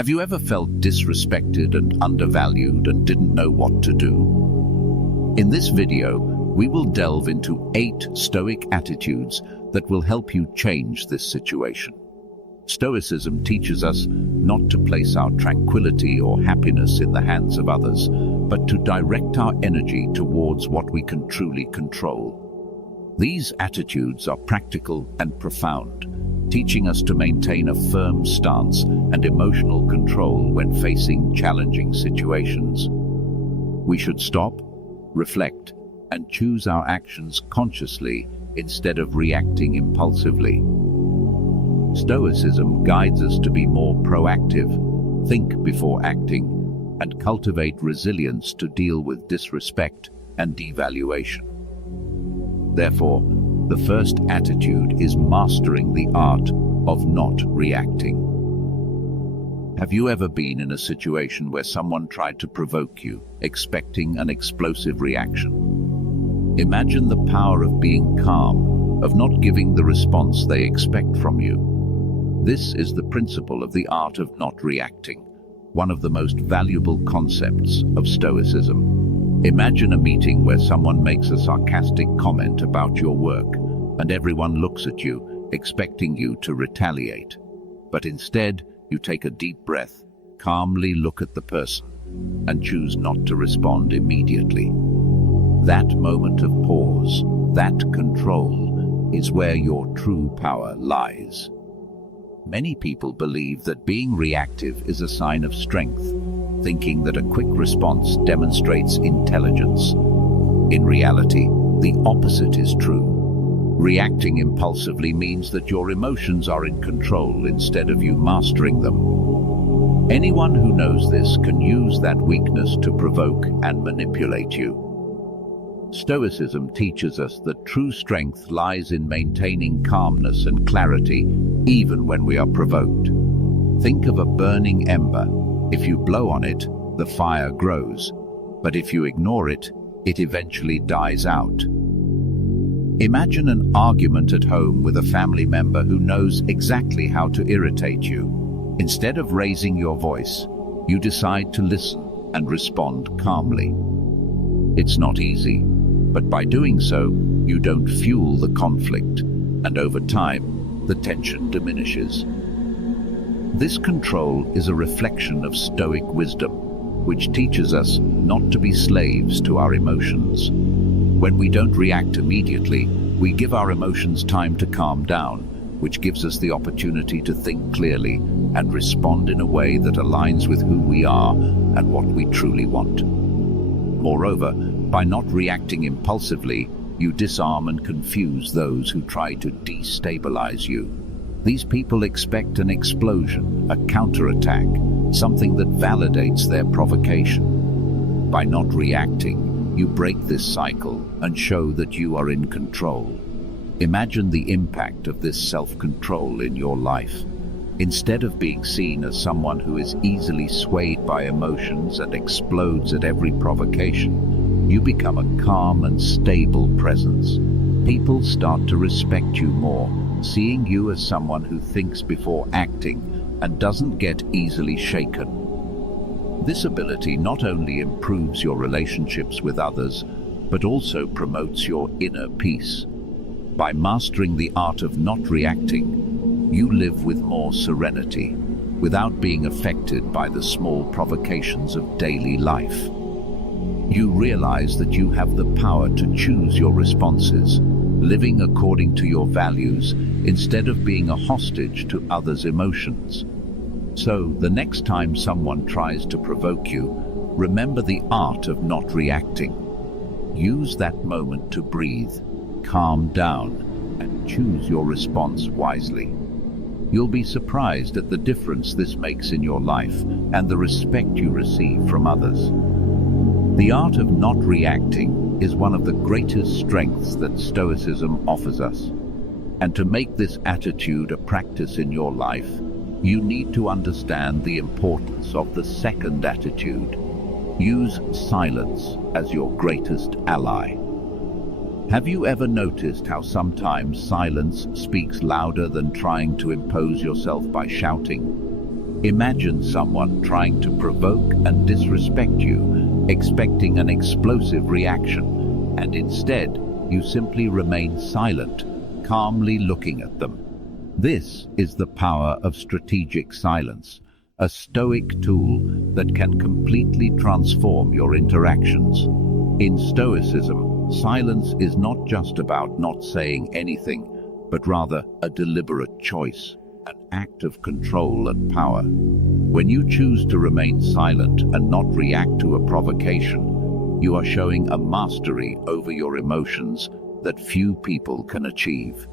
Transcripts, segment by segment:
Have you ever felt disrespected and undervalued and didn't know what to do? In this video, we will delve into 8 Stoic attitudes that will help you change this situation. Stoicism teaches us not to place our tranquility or happiness in the hands of others, but to direct our energy towards what we can truly control. These attitudes are practical and profound, teaching us to maintain a firm stance and emotional control when facing challenging situations. We should stop, reflect, and choose our actions consciously instead of reacting impulsively. Stoicism guides us to be more proactive, think before acting, and cultivate resilience to deal with disrespect and devaluation. Therefore, the first attitude is mastering the art of not reacting. Have you ever been in a situation where someone tried to provoke you, expecting an explosive reaction? Imagine the power of being calm, of not giving the response they expect from you. This is the principle of the art of not reacting, one of the most valuable concepts of Stoicism. Imagine a meeting where someone makes a sarcastic comment about your work, and everyone looks at you, expecting you to retaliate. But instead, you take a deep breath, calmly look at the person, and choose not to respond immediately. That moment of pause, that control, is where your true power lies. Many people believe that being reactive is a sign of strength, thinking that a quick response demonstrates intelligence. In reality, the opposite is true. Reacting impulsively means that your emotions are in control instead of you mastering them. Anyone who knows this can use that weakness to provoke and manipulate you. Stoicism teaches us that true strength lies in maintaining calmness and clarity even when we are provoked. Think of a burning ember. If you blow on it, the fire grows, but if you ignore it, it eventually dies out. Imagine an argument at home with a family member who knows exactly how to irritate you. Instead of raising your voice, you decide to listen and respond calmly. It's not easy, but by doing so, you don't fuel the conflict, and over time, the tension diminishes. This control is a reflection of Stoic wisdom, which teaches us not to be slaves to our emotions. When we don't react immediately, we give our emotions time to calm down, which gives us the opportunity to think clearly and respond in a way that aligns with who we are and what we truly want. Moreover, by not reacting impulsively, you disarm and confuse those who try to destabilize you. These people expect an explosion, a counterattack, something that validates their provocation. By not reacting, you break this cycle and show that you are in control. Imagine the impact of this self-control in your life. Instead of being seen as someone who is easily swayed by emotions and explodes at every provocation, you become a calm and stable presence. People start to respect you more, seeing you as someone who thinks before acting and doesn't get easily shaken. This ability not only improves your relationships with others, but also promotes your inner peace. By mastering the art of not reacting, you live with more serenity, without being affected by the small provocations of daily life. You realize that you have the power to choose your responses, living according to your values instead of being a hostage to others' emotions. So, the next time someone tries to provoke you, remember the art of not reacting. Use that moment to breathe, calm down, and choose your response wisely. You'll be surprised at the difference this makes in your life and the respect you receive from others. The art of not reacting is one of the greatest strengths that Stoicism offers us. And to make this attitude a practice in your life, you need to understand the importance of the second attitude. Use silence as your greatest ally. Have you ever noticed how sometimes silence speaks louder than trying to impose yourself by shouting? Imagine someone trying to provoke and disrespect you, expecting an explosive reaction, and instead you simply remain silent, calmly looking at them. This is the power of strategic silence, a Stoic tool that can completely transform your interactions. In Stoicism, silence is not just about not saying anything, but rather a deliberate choice, an act of control and power. When you choose to remain silent and not react to a provocation, you are showing a mastery over your emotions that few people can achieve.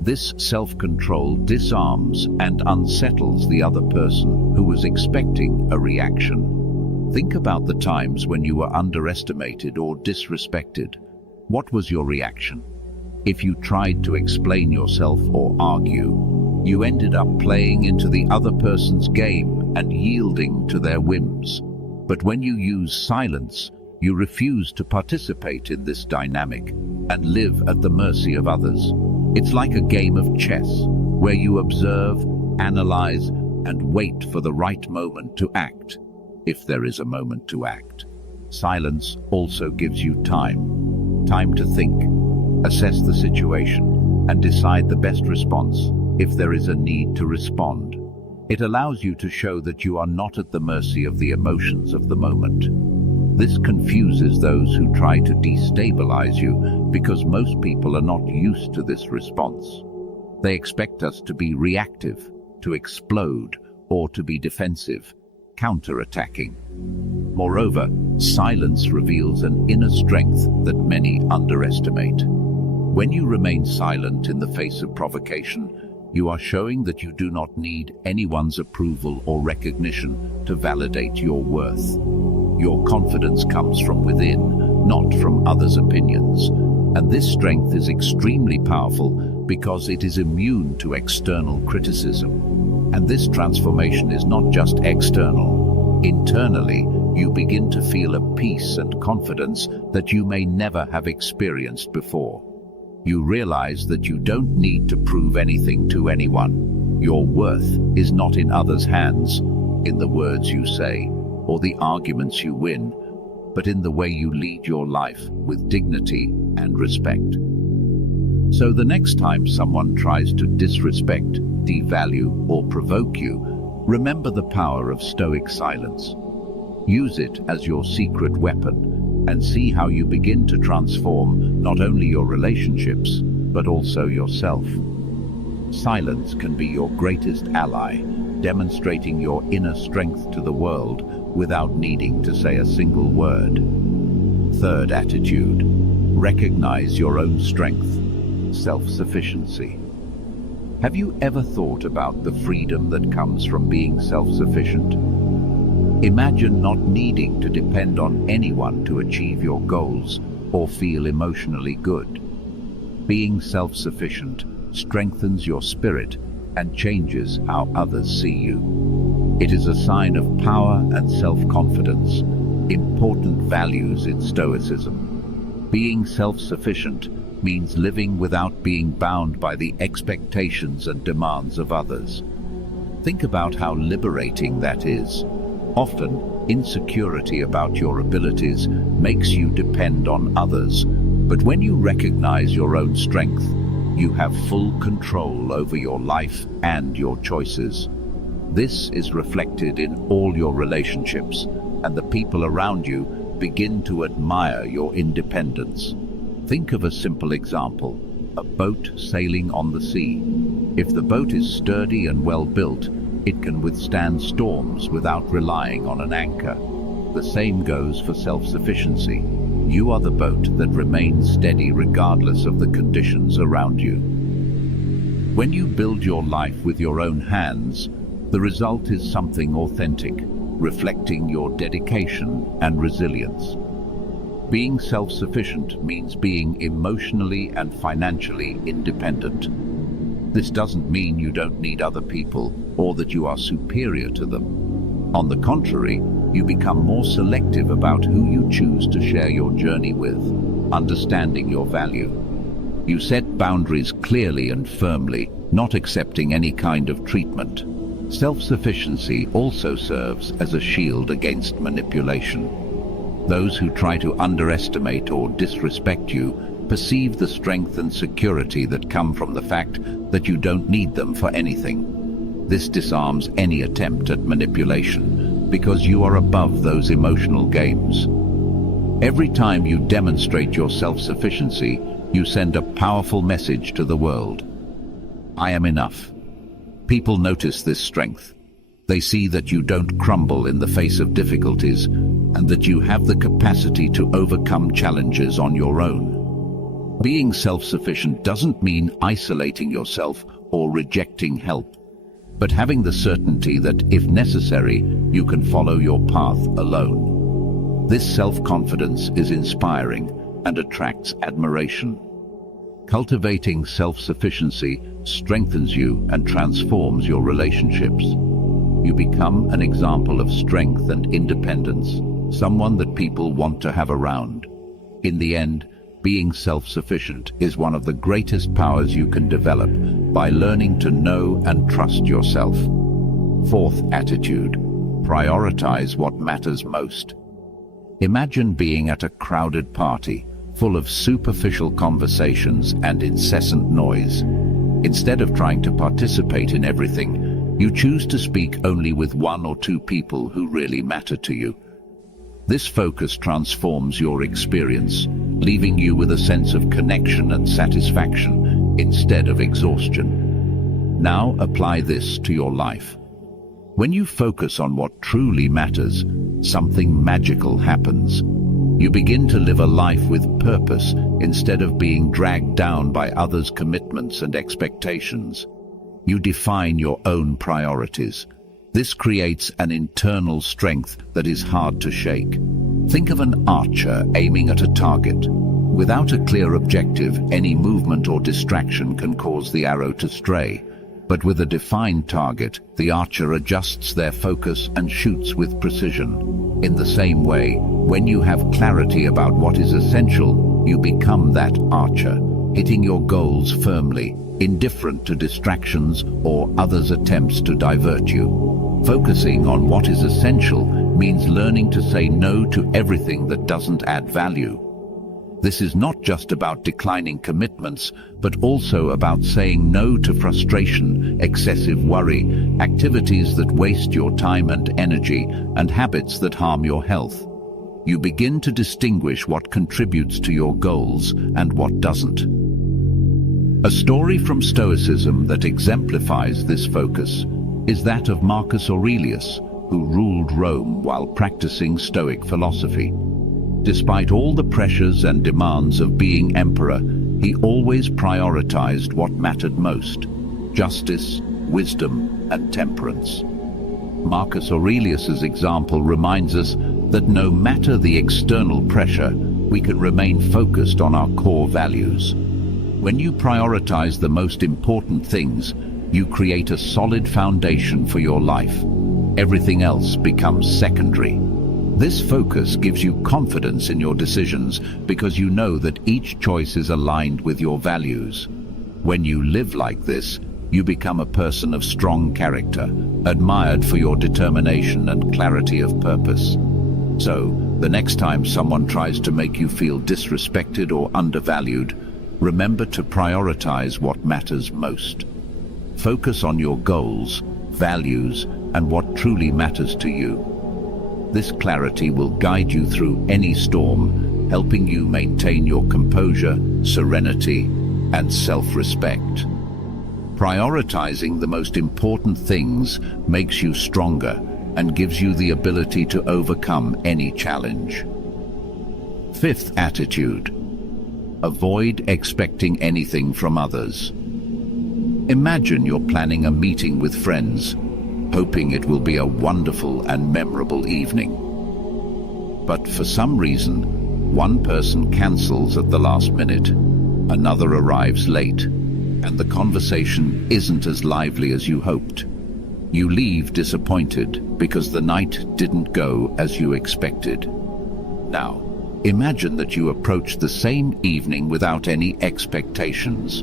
This self-control disarms and unsettles the other person who was expecting a reaction. Think about the times when you were underestimated or disrespected. What was your reaction? If you tried to explain yourself or argue, you ended up playing into the other person's game and yielding to their whims. But when you use silence, you refuse to participate in this dynamic and live at the mercy of others. It's like a game of chess, where you observe, analyze, and wait for the right moment to act, if there is a moment to act. Silence also gives you time to think, assess the situation, and decide the best response if there is a need to respond. It allows you to show that you are not at the mercy of the emotions of the moment. This confuses those who try to destabilize you because most people are not used to this response. They expect us to be reactive, to explode, or to be defensive, counter-attacking. Moreover, silence reveals an inner strength that many underestimate. When you remain silent in the face of provocation, you are showing that you do not need anyone's approval or recognition to validate your worth. Your confidence comes from within, not from others' opinions. And this strength is extremely powerful because it is immune to external criticism. And this transformation is not just external. Internally, you begin to feel a peace and confidence that you may never have experienced before. You realize that you don't need to prove anything to anyone. Your worth is not in others' hands, in the words you say, or the arguments you win, but in the way you lead your life with dignity and respect. So the next time someone tries to disrespect, devalue, or provoke you, remember the power of Stoic silence. Use it as your secret weapon, and see how you begin to transform not only your relationships, but also yourself. Silence can be your greatest ally, demonstrating your inner strength to the world without needing to say a single word. Third attitude, recognize your own strength, self-sufficiency. Have you ever thought about the freedom that comes from being self-sufficient? Imagine not needing to depend on anyone to achieve your goals or feel emotionally good. Being self-sufficient strengthens your spirit and changes how others see you. It is a sign of power and self-confidence, important values in Stoicism. Being self-sufficient means living without being bound by the expectations and demands of others. Think about how liberating that is. Often, insecurity about your abilities makes you depend on others, but when you recognize your own strength, you have full control over your life and your choices. This is reflected in all your relationships, and the people around you begin to admire your independence. Think of a simple example, a boat sailing on the sea. If the boat is sturdy and well built, it can withstand storms without relying on an anchor. The same goes for self-sufficiency. You are the boat that remains steady regardless of the conditions around you. When you build your life with your own hands, the result is something authentic, reflecting your dedication and resilience. Being self-sufficient means being emotionally and financially independent. This doesn't mean you don't need other people or that you are superior to them. On the contrary, you become more selective about who you choose to share your journey with, understanding your value. You set boundaries clearly and firmly, not accepting any kind of treatment. Self-sufficiency also serves as a shield against manipulation. Those who try to underestimate or disrespect you perceive the strength and security that come from the fact that you don't need them for anything. This disarms any attempt at manipulation because you are above those emotional games. Every time you demonstrate your self-sufficiency, you send a powerful message to the world. I am enough. People notice this strength. They see that you don't crumble in the face of difficulties and that you have the capacity to overcome challenges on your own. Being self-sufficient doesn't mean isolating yourself or rejecting help, but having the certainty that, if necessary, you can follow your path alone. This self-confidence is inspiring and attracts admiration. Cultivating self-sufficiency strengthens you and transforms your relationships. You become an example of strength and independence, someone that people want to have around. In the end, being self-sufficient is one of the greatest powers you can develop by learning to know and trust yourself. Fourth attitude: prioritize what matters most. Imagine being at a crowded party, full of superficial conversations and incessant noise. Instead of trying to participate in everything, you choose to speak only with one or two people who really matter to you. This focus transforms your experience, leaving you with a sense of connection and satisfaction instead of exhaustion. Now apply this to your life. When you focus on what truly matters, something magical happens. You begin to live a life with purpose instead of being dragged down by others' commitments and expectations. You define your own priorities. This creates an internal strength that is hard to shake. Think of an archer aiming at a target. Without a clear objective, any movement or distraction can cause the arrow to stray. But with a defined target, the archer adjusts their focus and shoots with precision. In the same way, when you have clarity about what is essential, you become that archer, hitting your goals firmly, indifferent to distractions or others' attempts to divert you. Focusing on what is essential means learning to say no to everything that doesn't add value. This is not just about declining commitments, but also about saying no to frustration, excessive worry, activities that waste your time and energy, and habits that harm your health. You begin to distinguish what contributes to your goals and what doesn't. A story from Stoicism that exemplifies this focus is that of Marcus Aurelius, who ruled Rome while practicing Stoic philosophy. Despite all the pressures and demands of being emperor, he always prioritized what mattered most: justice, wisdom, and temperance. Marcus Aurelius's example reminds us that no matter the external pressure, we can remain focused on our core values. When you prioritize the most important things, you create a solid foundation for your life. Everything else becomes secondary. This focus gives you confidence in your decisions because you know that each choice is aligned with your values. When you live like this, you become a person of strong character, admired for your determination and clarity of purpose. So, the next time someone tries to make you feel disrespected or undervalued, remember to prioritize what matters most. Focus on your goals, values, and what truly matters to you. This clarity will guide you through any storm, helping you maintain your composure, serenity, and self-respect. Prioritizing the most important things makes you stronger and gives you the ability to overcome any challenge. Fifth attitude: avoid expecting anything from others. Imagine you're planning a meeting with friends, hoping it will be a wonderful and memorable evening. But for some reason, one person cancels at the last minute, another arrives late, and the conversation isn't as lively as you hoped. You leave disappointed because the night didn't go as you expected. Now, imagine that you approach the same evening without any expectations.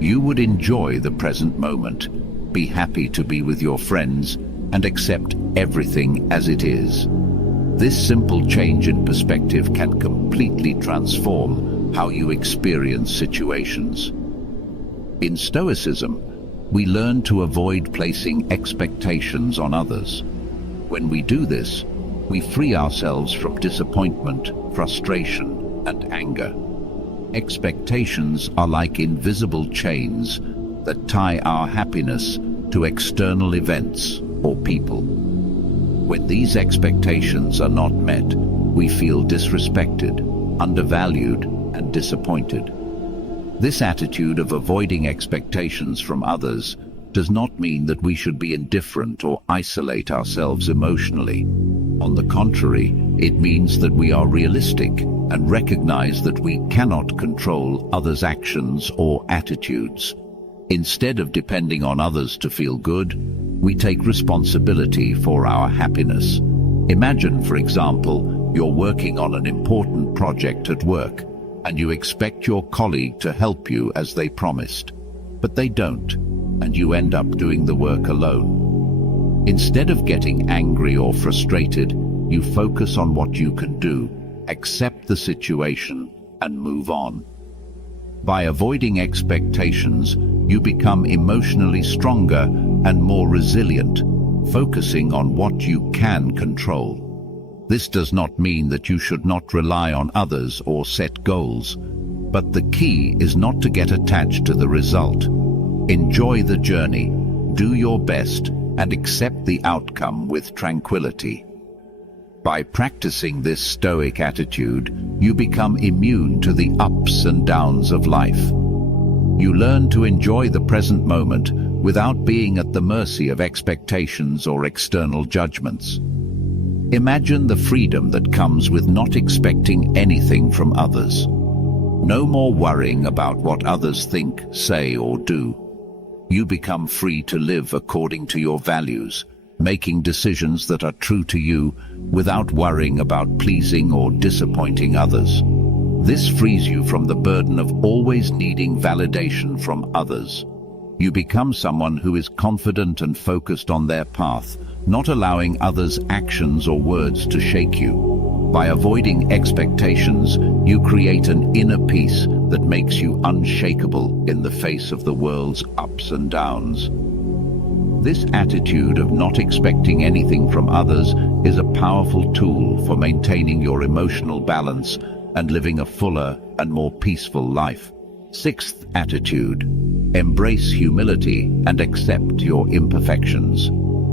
You would enjoy the present moment, be happy to be with your friends and accept everything as it is. This simple change in perspective can completely transform how you experience situations. In Stoicism, we learn to avoid placing expectations on others. When we do this, we free ourselves from disappointment, frustration, and anger. Expectations are like invisible chains that tie our happiness to external events or people. When these expectations are not met, we feel disrespected, undervalued, and disappointed. This attitude of avoiding expectations from others does not mean that we should be indifferent or isolate ourselves emotionally. On the contrary, it means that we are realistic and recognize that we cannot control others' actions or attitudes. Instead of depending on others to feel good, we take responsibility for our happiness. Imagine, for example, you're working on an important project at work, and you expect your colleague to help you as they promised. But they don't, and you end up doing the work alone. Instead of getting angry or frustrated, you focus on what you can do, accept the situation, and move on. By avoiding expectations, you become emotionally stronger and more resilient, focusing on what you can control. This does not mean that you should not rely on others or set goals, but the key is not to get attached to the result. Enjoy the journey, do your best, and accept the outcome with tranquility. By practicing this Stoic attitude, you become immune to the ups and downs of life. You learn to enjoy the present moment without being at the mercy of expectations or external judgments. Imagine the freedom that comes with not expecting anything from others. No more worrying about what others think, say, or do. You become free to live according to your values, making decisions that are true to you without worrying about pleasing or disappointing others. This frees you from the burden of always needing validation from others. You become someone who is confident and focused on their path, not allowing others' actions or words to shake you. By avoiding expectations, you create an inner peace that makes you unshakable in the face of the world's ups and downs. This attitude of not expecting anything from others is a powerful tool for maintaining your emotional balance and living a fuller and more peaceful life. Sixth attitude: embrace humility and accept your imperfections.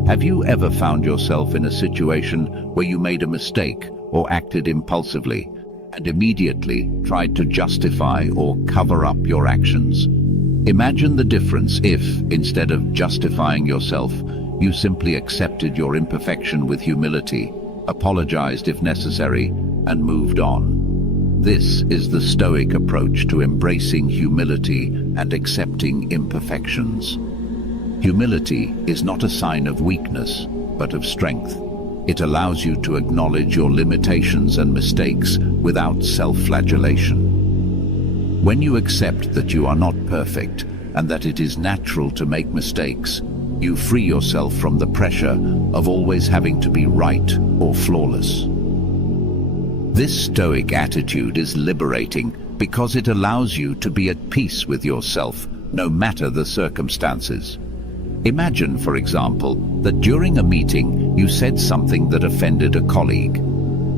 Have you ever found yourself in a situation where you made a mistake or acted impulsively and immediately tried to justify or cover up your actions? Imagine the difference if, instead of justifying yourself, you simply accepted your imperfection with humility, apologized if necessary, and moved on. This is the Stoic approach to embracing humility and accepting imperfections. Humility is not a sign of weakness, but of strength. It allows you to acknowledge your limitations and mistakes without self-flagellation. When you accept that you are not perfect and that it is natural to make mistakes, you free yourself from the pressure of always having to be right or flawless. This Stoic attitude is liberating because it allows you to be at peace with yourself, no matter the circumstances. Imagine, for example, that during a meeting you said something that offended a colleague.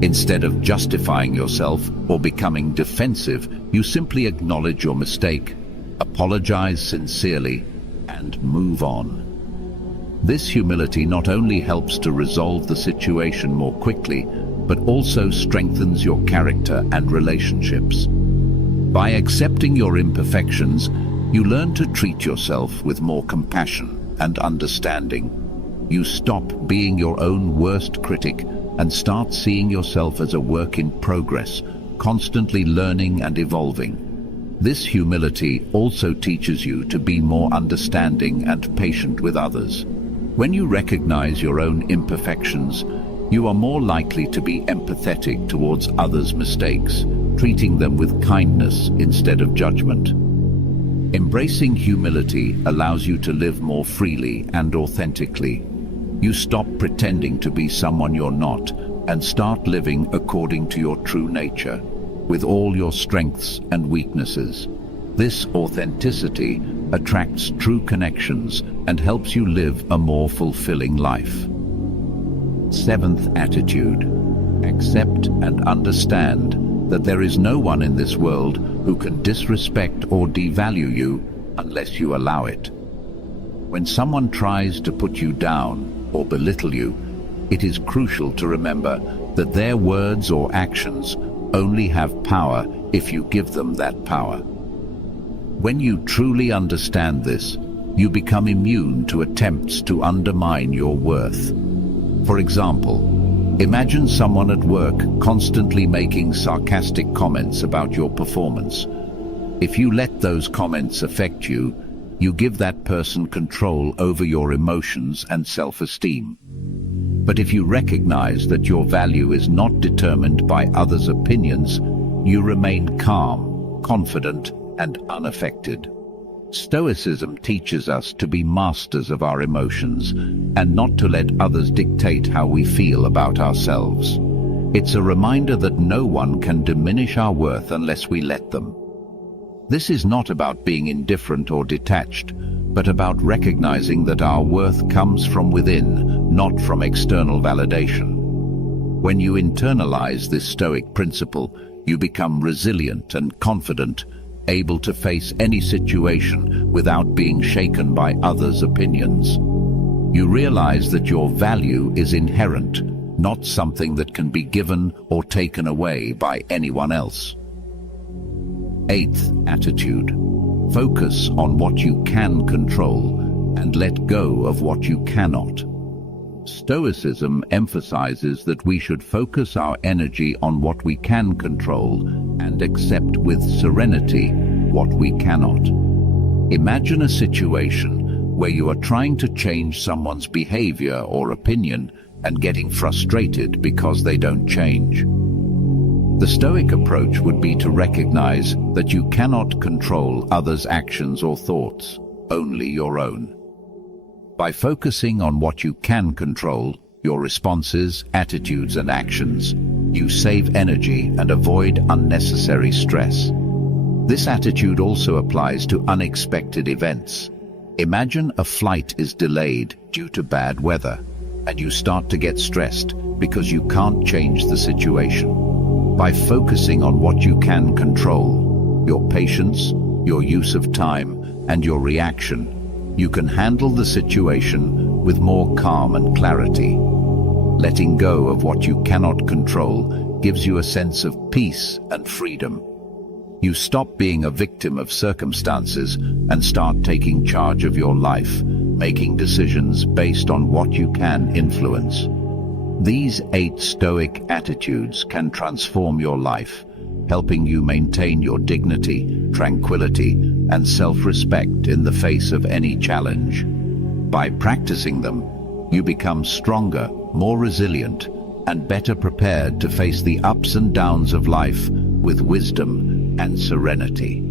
Instead of justifying yourself or becoming defensive, you simply acknowledge your mistake, apologize sincerely, and move on. This humility not only helps to resolve the situation more quickly, but also strengthens your character and relationships. By accepting your imperfections, you learn to treat yourself with more compassion and understanding. You stop being your own worst critic and start seeing yourself as a work in progress, constantly learning and evolving. This humility also teaches you to be more understanding and patient with others. When you recognize your own imperfections, you are more likely to be empathetic towards others' mistakes, treating them with kindness instead of judgment. Embracing humility allows you to live more freely and authentically. You stop pretending to be someone you're not and start living according to your true nature, with all your strengths and weaknesses. This authenticity attracts true connections and helps you live a more fulfilling life. Seventh attitude: accept and understand that there is no one in this world who can disrespect or devalue you unless you allow it. When someone tries to put you down or belittle you, it is crucial to remember that their words or actions only have power if you give them that power. When you truly understand this, you become immune to attempts to undermine your worth. For example, imagine someone at work constantly making sarcastic comments about your performance. If you let those comments affect you, you give that person control over your emotions and self-esteem. But if you recognize that your value is not determined by others' opinions, you remain calm, confident, and unaffected. Stoicism teaches us to be masters of our emotions and not to let others dictate how we feel about ourselves. It's a reminder that no one can diminish our worth unless we let them. This is not about being indifferent or detached, but about recognizing that our worth comes from within, not from external validation. When you internalize this Stoic principle, you become resilient and confident, able to face any situation without being shaken by others' opinions. You realize that your value is inherent, not something that can be given or taken away by anyone else. Eighth attitude: focus on what you can control and let go of what you cannot. Stoicism emphasizes that we should focus our energy on what we can control and accept with serenity what we cannot. Imagine a situation where you are trying to change someone's behavior or opinion and getting frustrated because they don't change. The Stoic approach would be to recognize that you cannot control others' actions or thoughts, only your own. By focusing on what you can control, your responses, attitudes, and actions, you save energy and avoid unnecessary stress. This attitude also applies to unexpected events. Imagine a flight is delayed due to bad weather, and you start to get stressed because you can't change the situation. By focusing on what you can control, your patience, your use of time, and your reaction, you can handle the situation with more calm and clarity. Letting go of what you cannot control gives you a sense of peace and freedom. You stop being a victim of circumstances and start taking charge of your life, making decisions based on what you can influence. These 8 Stoic attitudes can transform your life, helping you maintain your dignity, tranquility, and self-respect in the face of any challenge. By practicing them, you become stronger, more resilient, and better prepared to face the ups and downs of life with wisdom and serenity.